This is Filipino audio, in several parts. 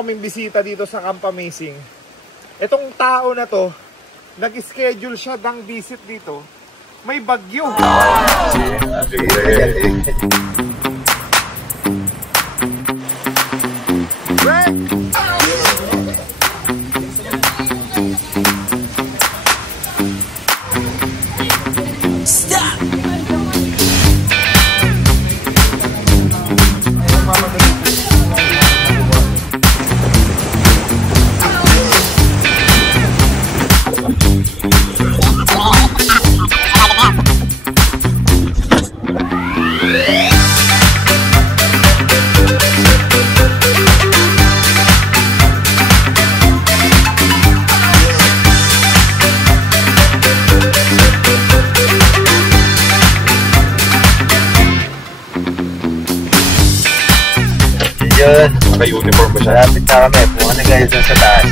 kaming bisita dito sa Camp Amazing. Itong tao na to, nag-schedule siya ng visit dito. May bagyo. Yun, naka-uniform ko siya. Lapit na kami, pumunta na kayo dun sa taas.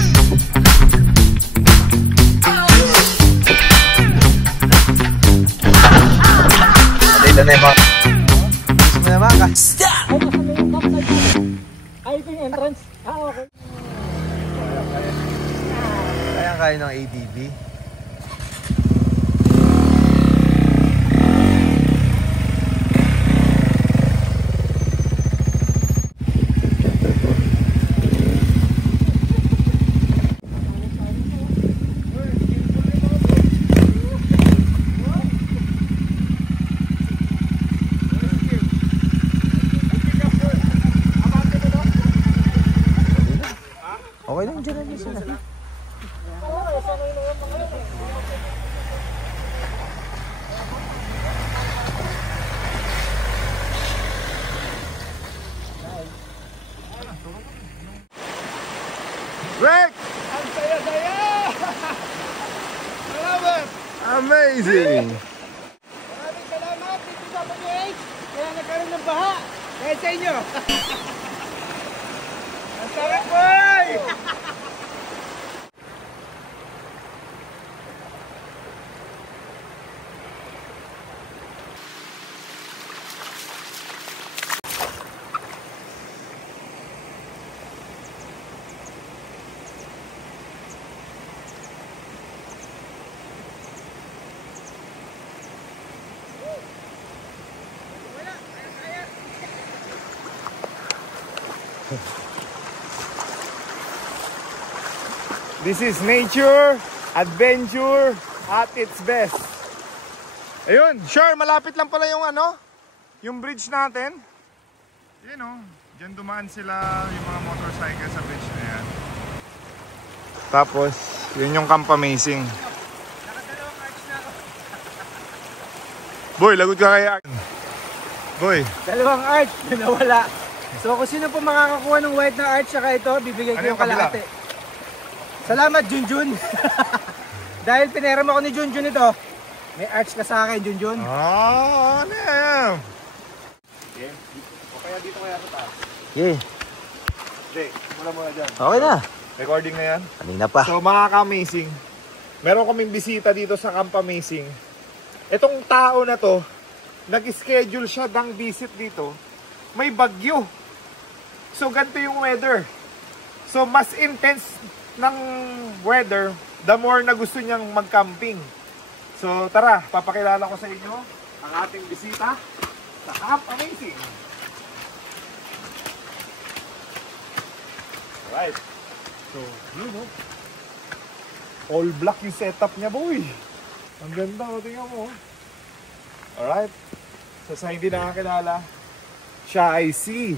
Dito na yung mga... Gusto mo naman ka? Stop! Ay, ito yung entrance. Okay. Kaya kayo ng ADB. Okay lang dyan lang sila. Rick! Ang saya-saya! Salamat! Amazing! Maraming salamat, DPWH. Kaya nagkaroon ng baha. Kaya sa inyo. Ang sarap, boy! This is nature, adventure, at its best. Ayun, sure, malapit lang pala yung yung bridge natin. Yun o, dyan dumaan sila yung mga motorcycle sa bridge na yan. Tapos, yun yung Camp Amazing. Boy, lagot ka kaya. Boy. Dalawang arch na nawala. So kung sino po makakakuha ng white na arch saka ito, bibigay ko yung kalahati. Salamat, Junjun. Dahil pinera mo ako ni Junjun ito. May arch ka sa akin, Junjun. Oh, ano yan? Okay. O kaya dito kaya sa taas? Okay. Hindi, mula dyan. Okay na. Recording na yan? Kanina pa. So mga ka-amazing, meron kaming bisita dito sa Camp Amazing. Itong tao na to, nag-schedule siya ng visit dito. May bagyo. So ganito yung weather. So mas intense ng weather, the more na gusto niyang mag-camping. So tara, papakilala ko sa inyo ang ating bisita sa Camp Amazing. Alright. So, yun o. All black yung setup niya, boy. Ang ganda, o tingnan mo. Alright. So sa hindi nakakilala, siya ay si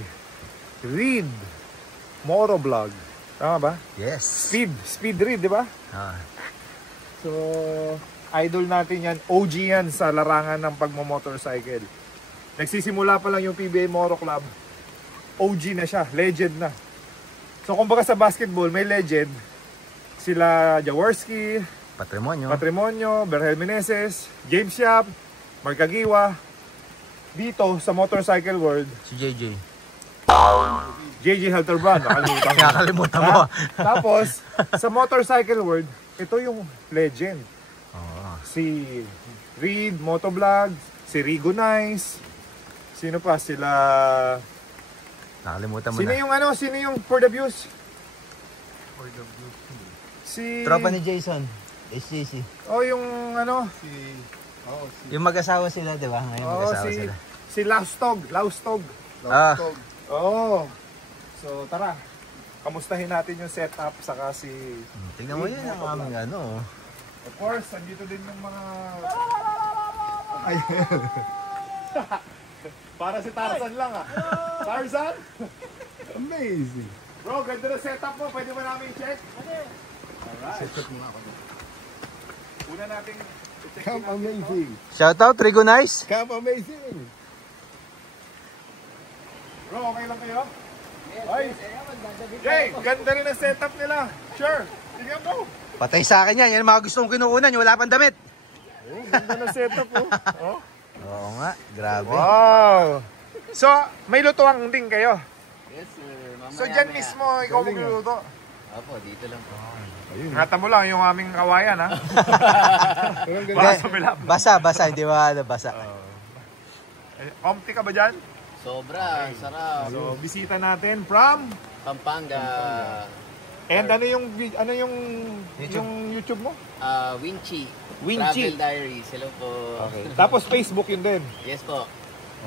Reed Motovlog. Tama ba? Yes. Speed Reed, di ba? So, idol natin yan. OG yan sa larangan ng pagmo-motorcycle. Nagsisimula pa lang yung PBA Moto Club. OG na siya. Legend na. So, kumbaga sa basketball, may legend. Sila Jaworski, Patrimonio, Berhel Meneses, James Yap, Mark Agiwa. Dito, sa motorcycle world, Si JJ. JJ Halterbrand, Nakalimutan mo. Tapos, sa motorcycle world, ito yung legend. Si Reed Motovlog, si Rigo Nice, sino pa? Sila... Nakalimutan mo Sino na. yung Sino yung For the Views? Si... Tropa ni Jason. SJC. Oh, yung ano? Yung mag-asawa sila, di ba? Ngayon mag-asawa sila. Si Laustog. Ah. Oo. So, tara. Kamustahin natin yung setup, saka si... Tingnan mo yan ang aming ano. Of course, andito din yung mga... Ay. Para si Tarzan lang ah. Tarzan? Amazing. Bro, ganda na setup mo. Pwede ba namin check? Alright. Setup mo ako. Una natin... Camp amazing. Shoutout, Rigo Nice. Camp amazing. Bro, okay lang kayo? Ay! Jay, ganda rin ang setup nila. Sure. Sige mo. Patay sa akin yan. Yan ang mga gustong kinukunan. Yung wala pang damit. Oh, ganda na setup oh. Oh. Oo nga. Grabe. Wow! So, may lutuang din kayo? Yes, sir. Mamaya, So, dyan mismo ikaw magluluto? Opo, dito lang po. Ingatan mo lang yung aming kawayan, ha? Basa. Hindi ba basa? Comfy ka ba dyan? Sobra, sarap. So, bisita natin from... Pampanga, And ano yung YouTube mo? Winchi. Winchi. Travel Diaries. Hello po. Okay. Tapos Facebook yun din. Yes po.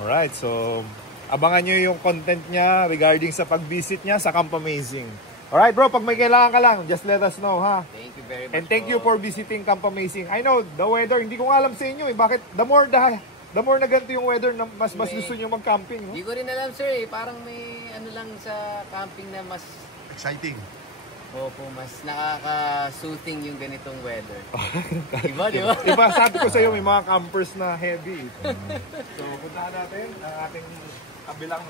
Alright, so abangan nyo yung content niya regarding sa pag-visit niya sa Camp Amazing. Alright bro, pag may kailangan ka lang, just let us know ha. Thank you very much. And thank you for visiting Camp Amazing. I know, the weather, hindi ko nga alam sa inyo eh. Bakit the more na ganito yung weather, mas gusto nyo mag-camping. No? Hindi ko rin alam sir eh. Parang may ano lang sa camping na mas... Exciting. Opo, mas nakaka-soothing yung ganitong weather. Diba? Diba, sabi ko sa iyo, may mga campers na heavy. So, puntahan natin ang ating kabilang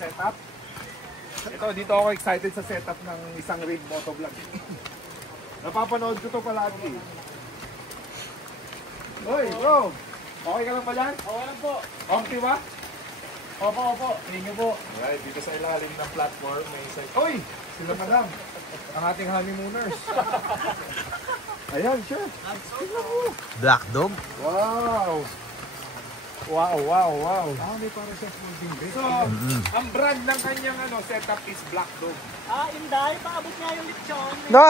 setup. Dito ako excited sa setup ng isang rig motovlog. Napapanood ko to palagi. Hoy, bro! Okay ka lang ba dyan? Okay lang po. Okay ba? Opo. Tingin po. Alright, dito sa ilalim ng platform, may isa... Hoy! Sila madam. Ang ating honeymooners. Ayan, sure. Black Dog. Wow! May para siya folding bed. So, ang brand ng kanyang setup is Black Dog. Inday, paabot nga yung lechon. No!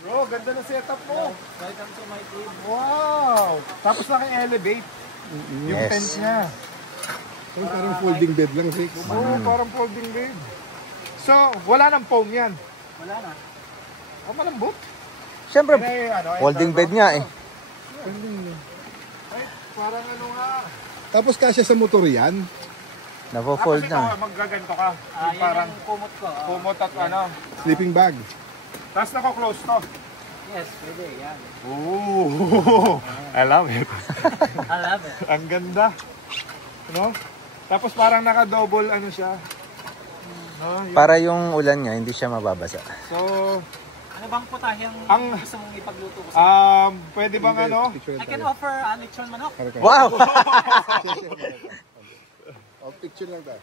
Bro, ganda ng setup mo. Welcome to my team. Wow! Tapos naka-elevate yung Yes. tent niya. Parang folding bed lang, Six. Oo, parang folding bed. So, wala nang foam yan. Wala na. Malambot. Siyempre, Eh, folding bed nga eh. Ay, parang nga. Tapos kasya sa motor yan. Napo-fold na. Maggaganto ka. Yan Parang yung kumot ko. kumot at Sleeping bag. Tapos naka-close to. Yes, pwede. Yan. Ooh, I love it. I love it. Ang ganda. No? Tapos parang naka-double siya. No? Para yung ulan niya, hindi siya mababasa. So, Ano bang putaheng Ang- gusto mong ipagluto ko sa pwede bang I can offer lechon manok. Wow! Picture lang tayo.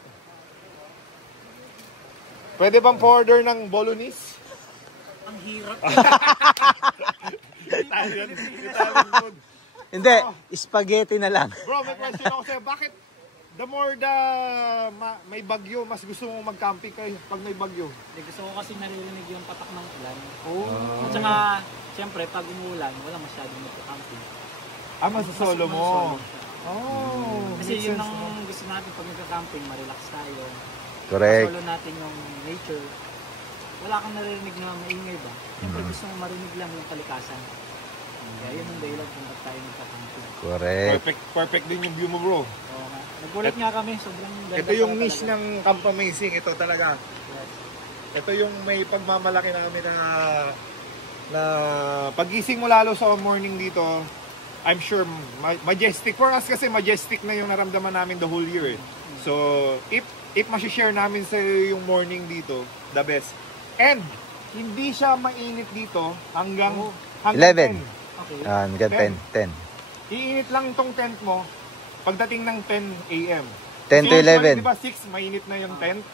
Pwede bang order ng bolognese? Ang hirap. Italian food. Hindi, spaghetti na lang. Bro, may question ako sa'yo. Bakit the more may bagyo, mas gusto mong mag-camping kayo pag may bagyo? Gusto ko kasi naririnig yung patak ng ulan. Oh. At saka, siyempre, pag umuulan, wala masyadong magka-camping. Masasolo mo. Oh. Kasi makes yun sense, ang no? gusto natin pag nagka-camping, ma-relax tayo. Correct. Solo natin yung nature. Wala kang naririnig na maingay ba? Siyempre gusto mo marinig lang yung kalikasan. Kaya yun ang dahilan kung ba't tayo nagka-camping. Correct. Perfect din yung view mo, bro. Oo nga. Nagulat nga kami, sobrang ganda. Ito yung pala niche talaga. ng Camp Amazing. Ito talaga. Ito yung may pagmamalaki namin na pagising mo lalo sa morning dito, I'm sure majestic for us kasi majestic na yung naramdaman namin the whole year. So, if ma-share namin sa yung morning dito, the best. And hindi siya mainit dito hanggang 11. 10. Okay. Hanggang 10. Iinit lang itong tent mo pagdating ng 10 a.m. 10 to 11. Di ba 6 mainit na yung tent?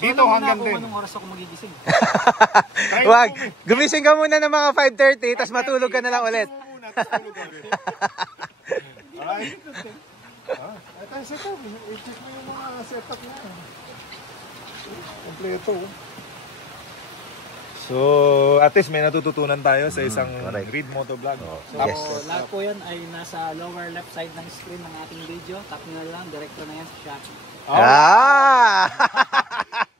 So, Dito alam mo hanggang na kung 10. anong oras ako magigising. Try Wag, mo, eh. gumising ka muna ng mga 5:30, tapos matulog ka na lang ulit. Alright? Ito yung setup. I-check mo yung mga setup na. Kompleto. So, at least may natututunan tayo sa isang Reed Motovlog. So, lahat po yan ay nasa lower left side ng screen ng ating video. Tap nyo na lang, directo na yan sa Shopee.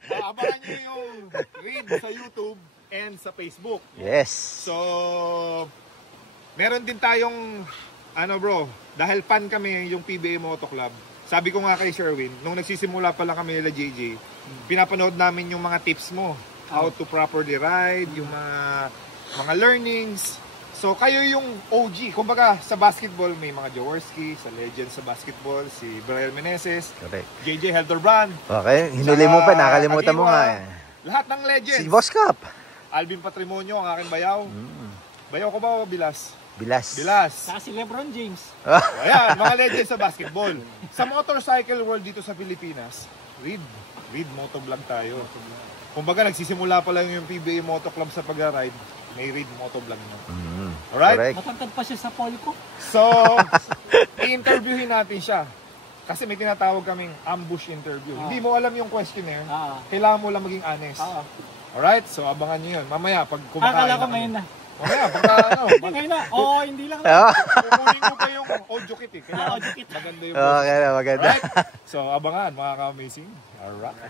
Abangan nyo yung Reed sa YouTube and sa Facebook. Yes. So, meron din tayong, bro, dahil fan kami yung PBA Moto Club. Sabi ko nga kay Sherwin, nung nagsisimula pa lang kami nila JJ, pinapanood namin yung mga tips mo. How to properly ride, yung mga learnings. So, kayo yung OG. Kumbaga, sa basketball, may mga Jaworski, sa legend sa basketball, si Brian Meneses, JJ Helderbrand. Okay, hinuli mo pa, nakalimutan mo nga eh. Lahat ng legends. Si Boss Cup. Alvin Patrimonio, ang aking bayaw. Bayaw ko ba o bilas? Bilas. Bilas. Saka si Lebron James. Ayan, mga legends sa basketball. Sa motorcycle world dito sa Pilipinas, Reed Motovlog tayo. Kumbaga, nagsisimula pa lang yung PBA Moto Club sa pag-ride, may Reed Motovlog na. Alright? Correct. Matangkad pa siya sa Polco. So, i-interviewin natin siya. Kasi may tinatawag kaming ambush interview. Hindi mo alam yung questionnaire, kailangan mo lang maging honest. Alright? So, abangan nyo yun. Mamaya, pag kumakain Akala ko ngayon na. Mamaya, pagka Ngayon na. Oo, hindi lang. kukunin ko pa yung audio kit eh. Kaya Audio kit. maganda yung Okay na, maganda. Alright? So, abangan mga ka-amazing. Alright.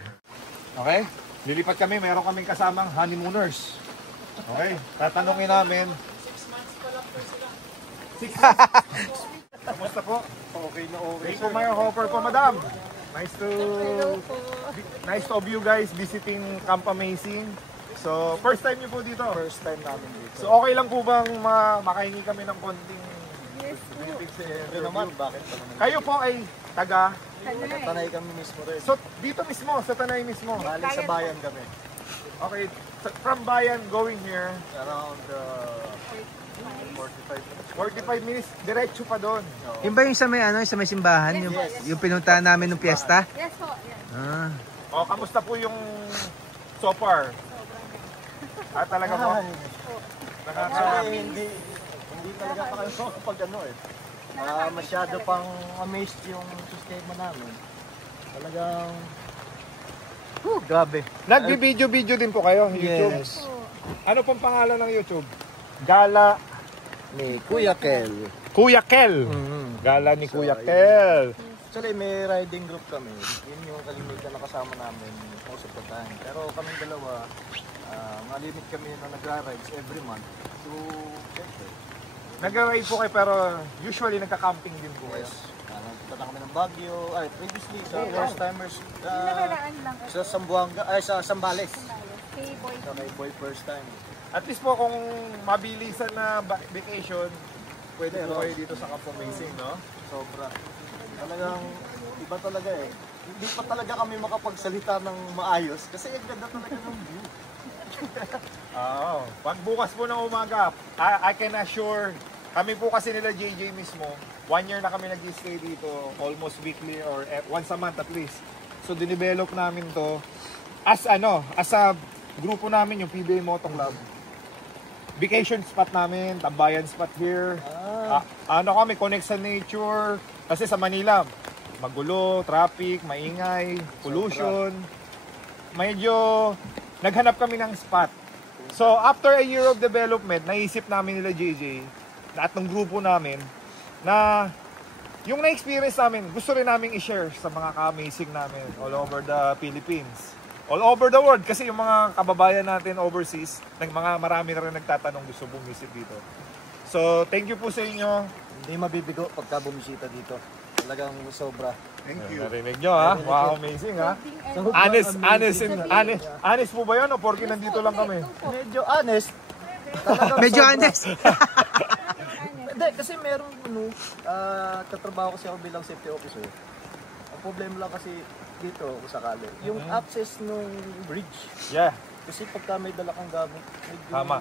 Okay? Lilipat kami. Meron kaming kasamang honeymooners. Okay? Tatanungin namin. 6 months. Kamusta po? Okay na okay. Thank you, Mayor Hopper po, madam. Nice to have you guys visiting Camp Amazing. So, first time niyo po dito? First time namin dito. So, okay lang po bang makahingi kami ng konting Ito naman, bakit pa naman? Kayo po ay taga? Tanay kami mismo rin. So, dito mismo, sa Tanay mismo. Balik sa bayan kami. Okay, from Bayan going here, Around 45 minutes. 45 minutes, diretso pa doon. Yung ba yung sa may, sa may simbahan? Yung pinuntahan namin nung piyesta? Yes po, yes. O, kamusta po yung so far? Talaga po? Hindi talaga pa kayo pag masyado pang amazed yung sistema namin. Talagang Grabe. Nagbi-video din po kayo YouTube? Yes. Ano pong pangalan ng YouTube? Gala ni Kuya Kel. Kuya Kel. Gala ni Kuya Kel. Actually, may riding group kami. Yun yung kalimitan na kasama namin most of the time. Pero kaming dalawa, mga limit kami na nagra-rides every month. So, syempre. Nag-ride po kayo pero usually nagka-camping din po kayo. Nagpunta kami ng Baguio. Previously sa first timers Nakaraan lang sa Sambuanga, sa Sambales. Kay Boy. Sa kay Boy first time. At least po kung mabilisan na vacation, pwede Pero, po kayo dito sa Camp Amazing, no? Sobra. Talagang iba talaga eh. Hindi pa talaga kami makapagsalita ng maayos kasi ang ganda talaga ng view. Pag bukas po ng umaga, I can assure, kami po kasi nila JJ mismo, 1 year na kami nag-stay dito, almost weekly or once a month at least. So, dinevelop namin to as a grupo namin, yung PBA Moto Club. Vacation spot namin, tambayan spot here. Kami, connect sa nature. Kasi sa Manila, magulo, traffic, maingay, pollution. Medyo naghanap kami ng spot. So, after a year of development, naisip namin nila JJ at ng grupo namin na yung na-experience namin, gusto rin namin i-share sa mga ka-amazing namin all over the Philippines. All over the world kasi yung mga kababayan natin overseas, marami na rin nagtatanong gusto bumisit dito. So, thank you po sa inyo. Hindi mabibigo pagka bumisita dito. Talagang sobra. Thank you. Narinig nyo ha? Wow, amazing ha? Honest po ba yun o porke nandito lang kami? Medyo honest. Medyo honest. Hindi, kasi meron tatrabaho kasi ako bilang safety officer. Ang problema lang kasi dito kung sakali, yung access nung bridge. Yeah. Kasi pagka may dala kang gamit, Tama.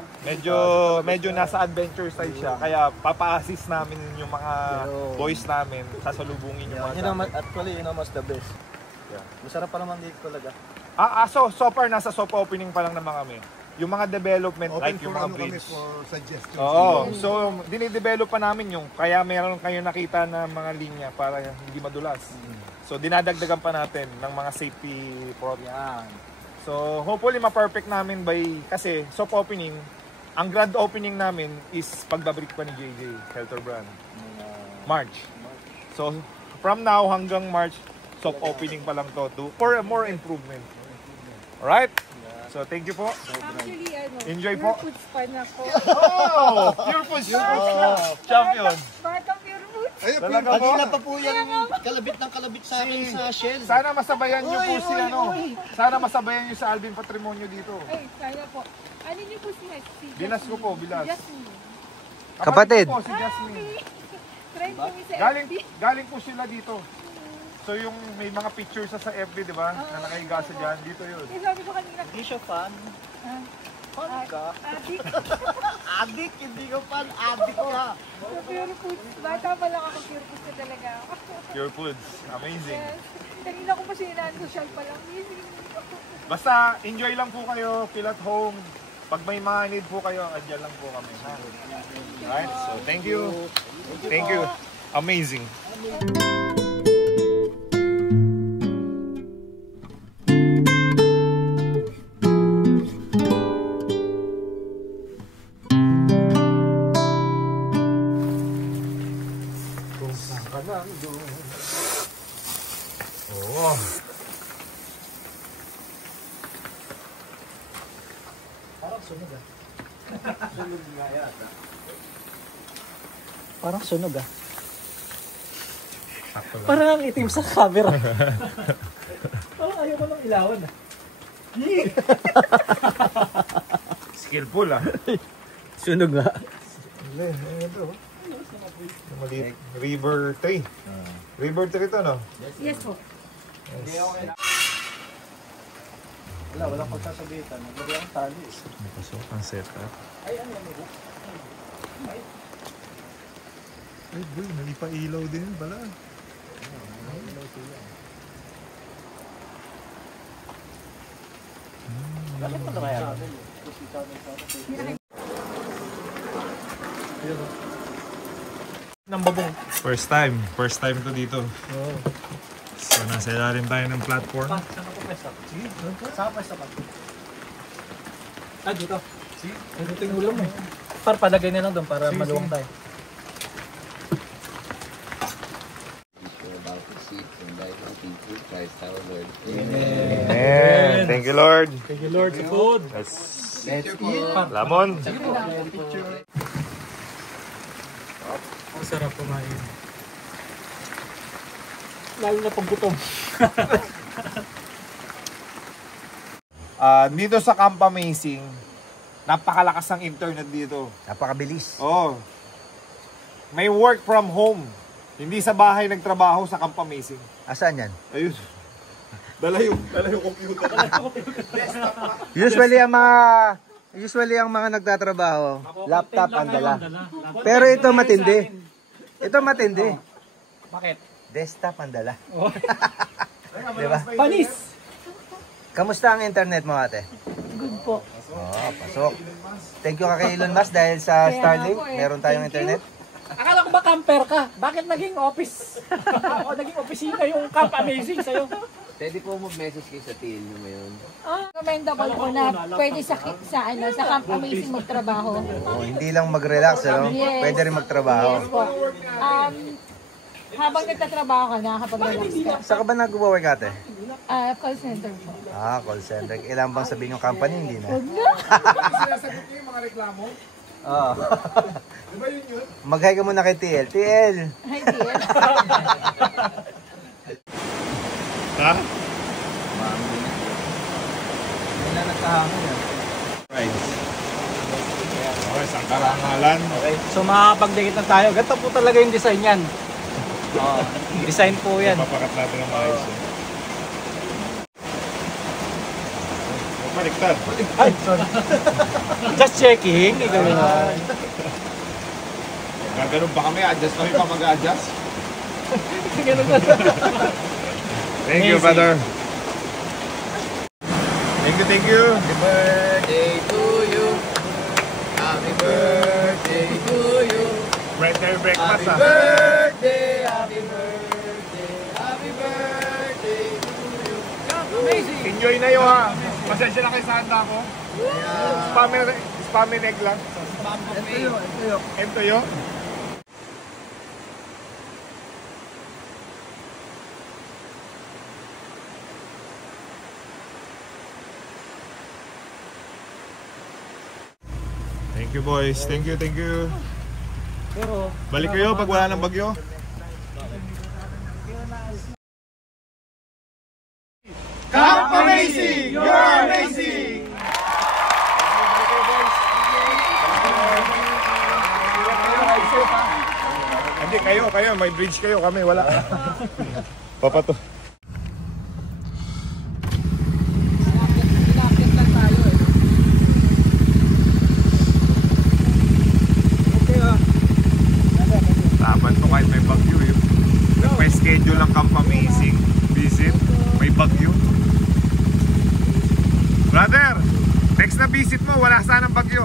Medyo nasa adventure side siya. Kaya papa-assist namin yung mga boys namin. Sasalubungin yung mga gamit. Actually, yun ang mas the best. Yeah. Masarap pa naman dito talaga. So far, nasa soft opening pa lang naman kami. Yung mga development, like yung mga bridge. for suggestions. Oo. So, dinidevelop pa namin yung, kaya meron kayo nakita na mga linya para hindi madulas. So, dinadagdagan pa natin ng mga safety Yan. So hopefully ma-perfect namin kasi soft opening, ang grand opening namin is pagbabalik pa ni JJ Helter Brand. March. So from now hanggang March, soft opening pa lang to for a more improvement. Alright? So thank you po. Actually, Enjoy po. Pure Foods fan ako. Oh! Pure Foods champion! Bata Pure Foods. Talaga po. Kanina pa po yan kalabit ng kalabit sa akin sa Shell. Sana masabayan niyo po si Sana masabayan niyo sa Alvin Patrimonio dito. Ay, sana po. Ano niyo po si Bilas ko po, bilas. Jasmine. Kapatid. Po, si Jasmine. Friend ko sa FB. Galing po sila dito. So yung may mga pictures sa FB, di ba? Na nakahiga sa dyan, dito yun. Eh, sabi ko kanina. Hindi siya fan. Fan ka? Adik. Adik, hindi ko fan. Adik ka. Sa Pure Foods. Bata pa lang ako. Pure Foods na talaga ako. Pure Foods. Amazing. Yes. Kanina ko pa sinunaan social pa lang. Basta enjoy lang po kayo. Feel at home. Pag may mga need po kayo, andyan lang po kami. Alright? So thank you. Thank you. Amazing. Oh. Parang sunog ah. Parang ang itim sa camera. Parang ayaw ko lang ilawan ah. Skillful ah. Sunog nga. Maliit. River 3. River 3 to, no? Yes po. Walang pagsasabitan. Nagdari ang tali. Napasok ang setup. Ay, ano yan ito? Ay, boy, nalipailaw din pala. Bakit pa naman yan? Ng babong. First time to dito. So nasa ilalim tayo ng platform. Saan ako pwesta? Sige. Saan ka pwesta pa? Ah, dito. Sige. Dito yung ulam mo. Par, palagay na lang doon para maluwang tayo. Amen. Thank you, Lord. Thank you, Lord, sa food. Let's Lamon. Ang sarap kumain. Lalo na pag gutom. Dito sa Camp Amazing, napakalakas ng internet dito. Napakabilis. Oh. May work from home. Hindi sa bahay nagtrabaho sa Camp Amazing. Asaan yan? Ayun. Dala yung computer. Usually ang mga nagtatrabaho, laptop ang dala. Pero ito matindi. Ito matindi. Bakit? Desktop ang dala. Diba? Panis! Kamusta ang internet mo, ate? Good po. Oh, pasok. Thank you kay Elon Musk dahil sa Starlink, meron tayong internet. Akala ko ba camper ka? Bakit naging office? O naging opisina yung Camp Amazing sa'yo? Pwede po mag-message kayo sa TL nyo ngayon. Recommendable po na pwede sa Camp Amazing magtrabaho. Oh, hindi lang mag-relax, ano? Yes. Pwede rin magtrabaho. Yes po. Habang nagtatrabaho ka, nakakapag-relax ka. Saan ka ba nag-work, ate? Call center po. Call center. Ilan bang sabihin yung company? Hindi na. Sinasagot niyo yung mga reklamo? Oo. Diba yun? Mag-hi ka muna kay TL. TL! Hi, dear. Ha? Hindi na nagkahangin yan. Right. Okay, isang karangalan. Okay, so makakapag-date na tayo. Ganito po talaga yung design yan. Design po yan. Papakat natin ang maayos. Baliktad. Ay, sorry. Just checking. Ikaw na. Gaganon ba kami? Adjust kami pa mag-adjust? Thank you, Father. Thank you. Happy birthday to you. Happy birthday to you. Birthday breakfast, Happy birthday, happy birthday, happy birthday to you. Amazing. Enjoy na yun, ha? Pasensya na kayo sa handa ko. Spammer egg lang. Entoyo. Thank you boys. Thank you. Balik kayo pag wala ng bagyo. Camp Amazing! You're amazing! Hindi, kayo. May bridge kayo. Kami, wala. Papato. Taman to kahit may bagyo yun. May schedule ang Camp Amazing visit. May bagyo. Brother, next na visit mo, wala sanang bagyo.